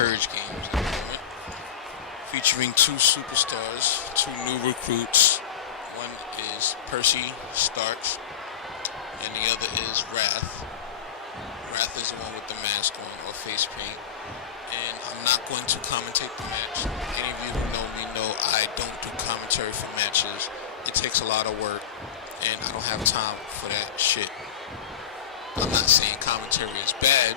Purge games at the moment, featuring two superstars, two new recruits. One is Percy Starks, and the other is Wrath. Wrath is the one with the mask on, or face paint. And I'm not going to commentate the match. Any of you who know me know I don't do commentary for matches. It takes a lot of work, and I don't have time for that shit. I'm not saying commentary is bad.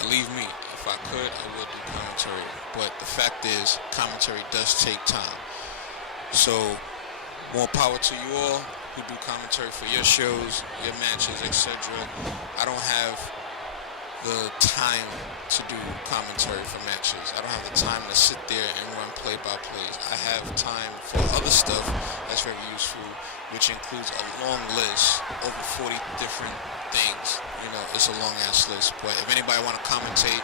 Believe me, if I could, I would do commentary. But the fact is, commentary does take time. So, more power to you all who do commentary for your shows, your matches, etc. I don't have the time to do commentary for matches. I don't have the time to sit there and run play-by-plays. I have time for other stuff that's very useful, which includes a long list, over 40 different things. You know, it's a long-ass list. But if anybody want to commentate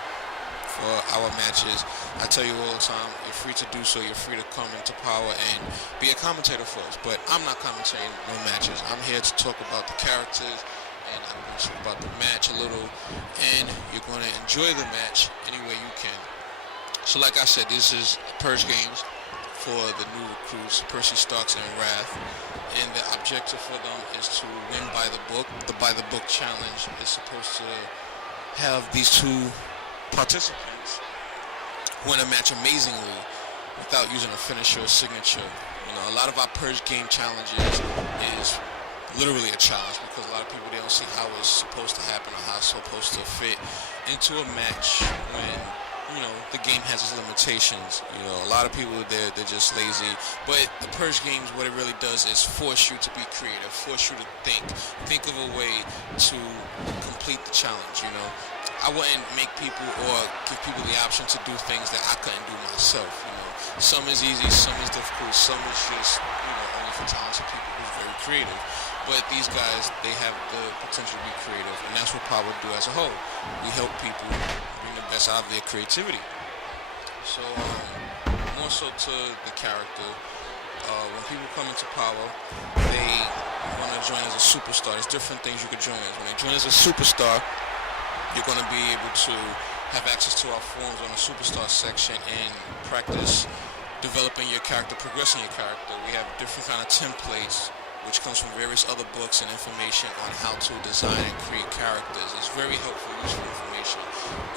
for our matches, I tell you all the time, you're free to do so. You're free to come into power and be a commentator for us. But I'm not commentating no matches. I'm here to talk about the characters, and I'm going to talk about the match a little, and you're going to enjoy the match any way you can. So like I said, this is Purge games for the new recruits, Percy Starks and Wrath, and the objective for them is to win by the book. The by the book challenge is supposed to have these two participants win a match amazingly without using a finisher or signature. You know, a lot of our Purge game challenges is literally a challenge because a lot of people, they don't see how it's supposed to happen or how it's supposed to fit into a match when, you know, the game has its limitations. You know, a lot of people, they're just lazy. But the Purge games, what it really does is force you to be creative, force you to think of a way to complete the challenge. You know, I wouldn't make people or give people the option to do things that I couldn't do myself. You know, some is easy, some is difficult, some is just, you know, only for talented people who's very creative. But these guys, they have the potential to be creative, and that's what Power do as a whole. We help people bring the best out of their creativity. So, more so to the character, when people come into Power, they want to join as a superstar. There's different things you could join as. When they join as a superstar, you're going to be able to have access to our forums on the superstar section and practice developing your character, progressing your character. We have different kind of templates, which comes from various other books and information on how to design and create characters. It's very helpful, useful information.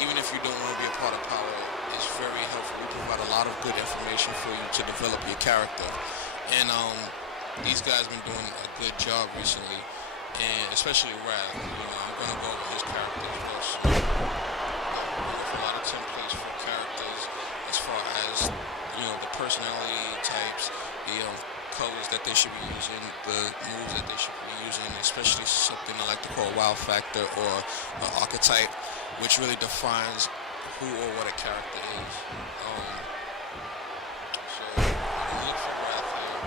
Even if you don't want to be a part of Power, it's very helpful. We provide a lot of good information for you to develop your character. And these guys have been doing a good job recently, and especially Wrath. You know, I'm going to go over his character as well soon. A lot of templates for characters as far as, you know, the personality types, the colors that they should be using, the moves that they should be using, especially something I like to call wow factor or an archetype, which really defines who or what a character is. So look for Wrath here.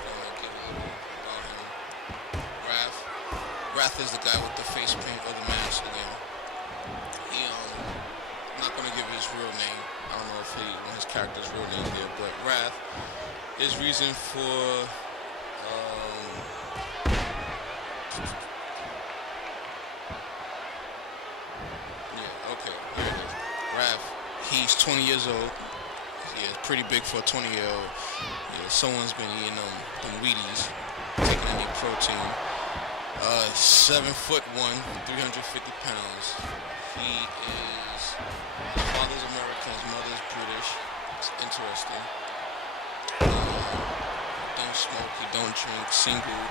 I'm gonna give a little bit about him. Wrath is the guy with the face paint or the mask again. I'm not gonna give his real name. I don't know if his character's real name there, but Wrath. His reason for here it is. Raph, he's 20 years old. Yeah, pretty big for a 20-year-old. Yeah, someone's been eating them Wheaties, taking any protein. 7'1", 350 pounds. He is, his father's American, his mother's British. It's interesting. Don't smoke, he don't drink, single,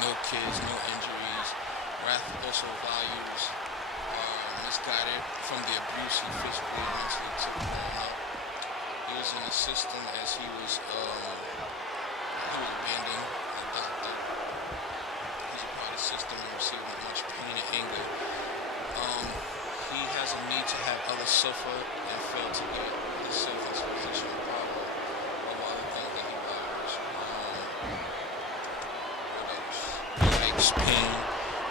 no kids, no injuries. Wrath also values misguided from the abuse he physically and mentally took growing up. He was in the system as he was abandoned, adopted. He's a part of the system and received much pain and anger. He has a need to have others suffer and fail to get himself into a position of power over other things that he values. He likes pain,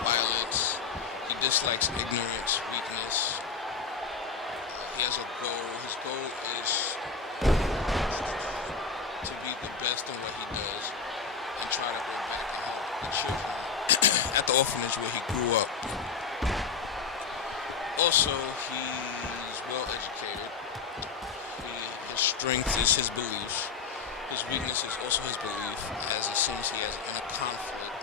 violence. He dislikes ignorance, weakness. He has a goal. His goal is to be the best in what he does and try to go back and help the children at the orphanage where he grew up. Also, he's well educated. strength is his belief. His weakness is also his belief, as it seems he has inner conflict.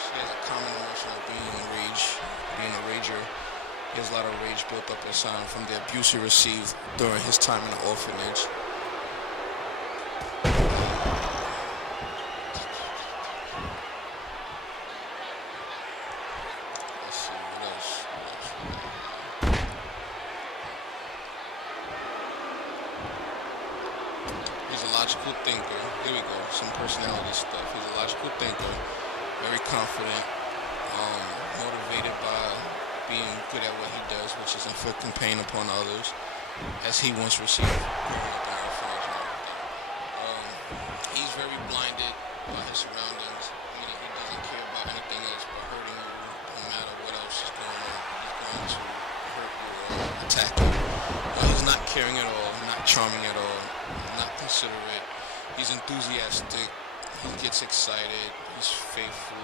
He has a common emotion of being a rager. He has a lot of rage built up inside him from the abuse he received during his time in the orphanage. Logical thinker. Here we go. Some personality stuff. He's a logical thinker, very confident, motivated by being good at what he does, which is inflicting pain upon others, as he once received growing up in orphanage. He's very blinded by his surroundings, meaning he doesn't care about anything else but hurting you, no matter what else is going on. He's going to hurt you or attack you. He's not caring at all, not charming at all, not considerate. He's enthusiastic. He gets excited. He's faithful.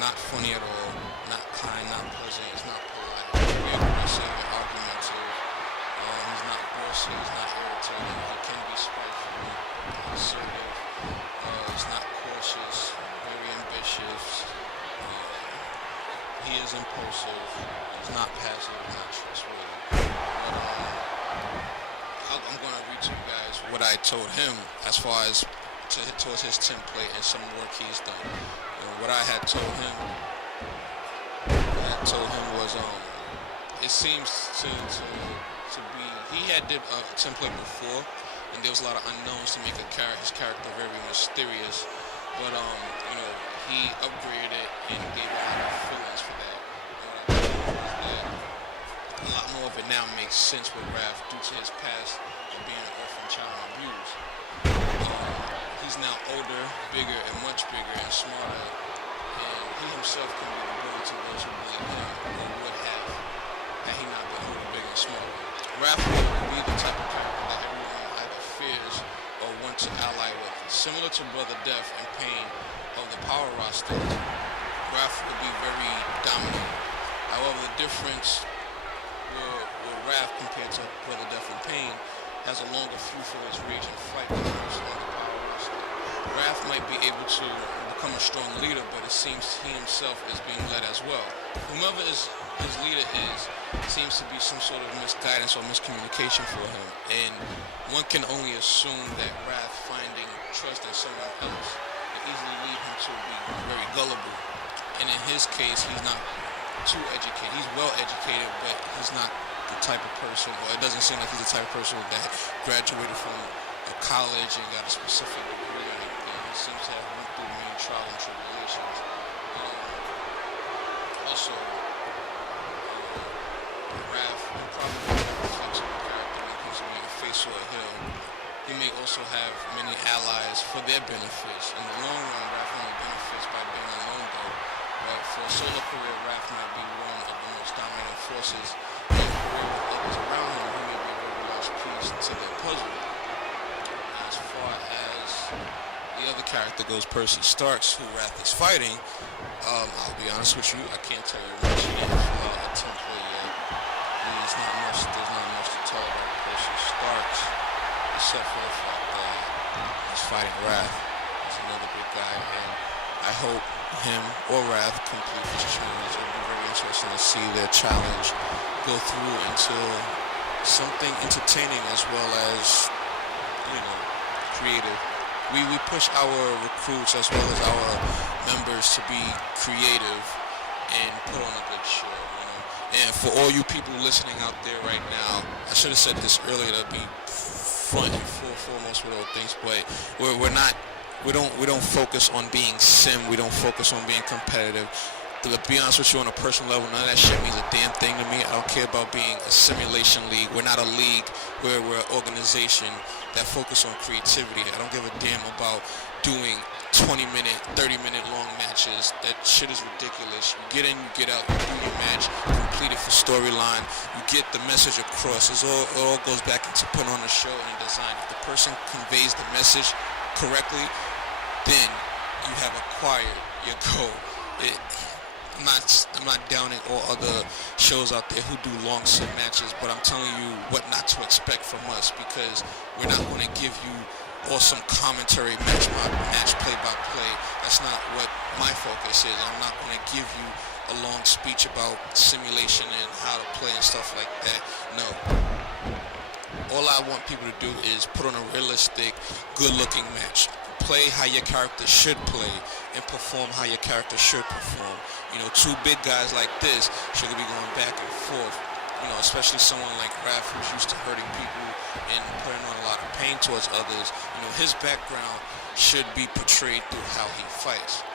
Not funny at all. Not kind. Not pleasant. He's not polite. Very aggressive and argumentative. He's not bossy. He's not irritating. He can be spiteful, assertive. He's not cautious. Very ambitious. He is impulsive. He's not passive. He's not trustworthy. I'm going to read to you guys what I told him as far as towards his template and some work he's done. What I had told him was, it seems to be, he had did a template before, and there was a lot of unknowns to make his character very mysterious. But he upgraded it and gave a lot of feelings for that. A lot more of it now makes sense with Raph due to his past of being an orphan child and abused. He's now older, bigger, and much bigger and smarter, and he himself can be the bully to those who believe him or would have had he not been older, bigger, and smarter. Raph will be the type of character that everyone either fears or wants to ally with. Similar to Brother Death and Pain of the Power roster, Raph will be very dominant. However, the difference where Raph, compared to Brother Death and Pain, has a longer fuse for his rage and fight than most on the Power roster. Raph might be able to become a strong leader, but it seems he himself is being led as well. Whomever his leader is, seems to be some sort of misguidance or miscommunication for him, and one can only assume that Raph, finding trust in someone else, can easily lead him to be very gullible. And in his case, he's not too educated. He's well educated, but he's not the type of person, or it doesn't seem like he's the type of person that graduated from a college and got a specific degree or anything. He seems to have went through many trials and tribulations. Also, Raph probably has a flexible character when it comes to being a face or a hill. He may also have many allies for their benefits. In the long run, Raph only benefits by being alone, though. But for a solo career, Raph might be one of the most dominant forces in a career with others around him who may be a very large piece to the puzzle. As far as the other character goes, Percy Starks, who Raph is fighting, I'll be honest with you, I can't tell you much. He didn't fill out a template yet. There's not much to tell about Percy Starks, except for the fact that he's fighting Raph. He's another big guy, and I hope him or Raph complete his challenge. It'll be very interesting to see their challenge go through until something entertaining as well as, creative. We push our recruits as well as our members to be creative and put on a good show. And for all you people listening out there right now, I should have said this earlier to be front and foremost with all things, but we don't focus on being sim. We don't focus on being competitive. To be honest with you, on a personal level, none of that shit means a damn thing to me. I don't care about being a simulation league. We're not a league where we're an organization that focus on creativity. I don't give a damn about doing 20-minute, 30-minute long matches. That shit is ridiculous. You get in, you get out, you do your match, complete it for storyline. You get the message across. It all goes back into putting on the show and design. If the person conveys the message correctly, then you have acquired your goal. I'm not downing all other shows out there who do long sim matches, but I'm telling you what not to expect from us, because we're not going to give you awesome commentary, match play by play. That's not what my focus is. I'm not going to give you a long speech about simulation and how to play and stuff like that. No. All I want people to do is put on a realistic, good-looking match. Play how your character should play and perform how your character should perform. You know, two big guys like this shouldn't be going back and forth. You know, especially someone like Raph, who's used to hurting people and putting on a lot of pain towards others. You know, his background should be portrayed through how he fights.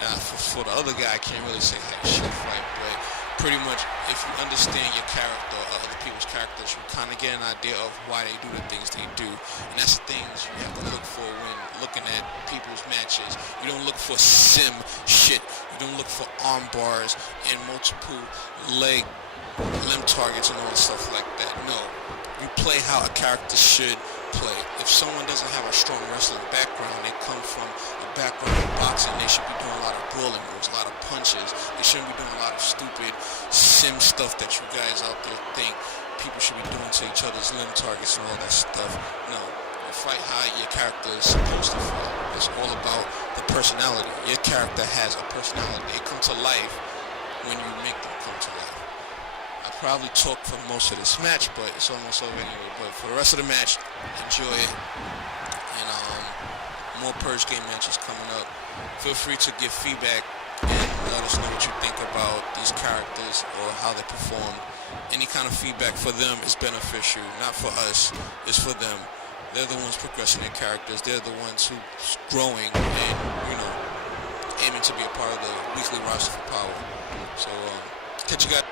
Now, for the other guy, I can't really say how he should fight, but pretty much, if you understand your character or other people's characters, you kind of get an idea of why they do the things they do. And that's the things you have to look for when looking at people's matches. You don't look for sim shit. You don't look for arm bars and multiple limb targets and all that stuff like that. No. You play how a character should play. If someone doesn't have a strong wrestling background, they come from a background in boxing, they should be doing a lot of brawling moves, a lot of punches. They shouldn't be doing a lot of stupid sim stuff that you guys out there think people should be doing to each other's limb targets and all that stuff. No. You fight how your character is supposed to fight. It's all about the personality. Your character has a personality. They come to life when you make them come to life. I probably talked for most of this match, but it's almost over anyway. But for the rest of the match, enjoy it. And more Purge game matches coming up. Feel free to give feedback and let us know what you think about these characters or how they perform. Any kind of feedback for them is beneficial, not for us. It's for them. They're the ones progressing their characters. They're the ones who's growing and, you know, aiming to be a part of the weekly roster for Power. So, catch you guys.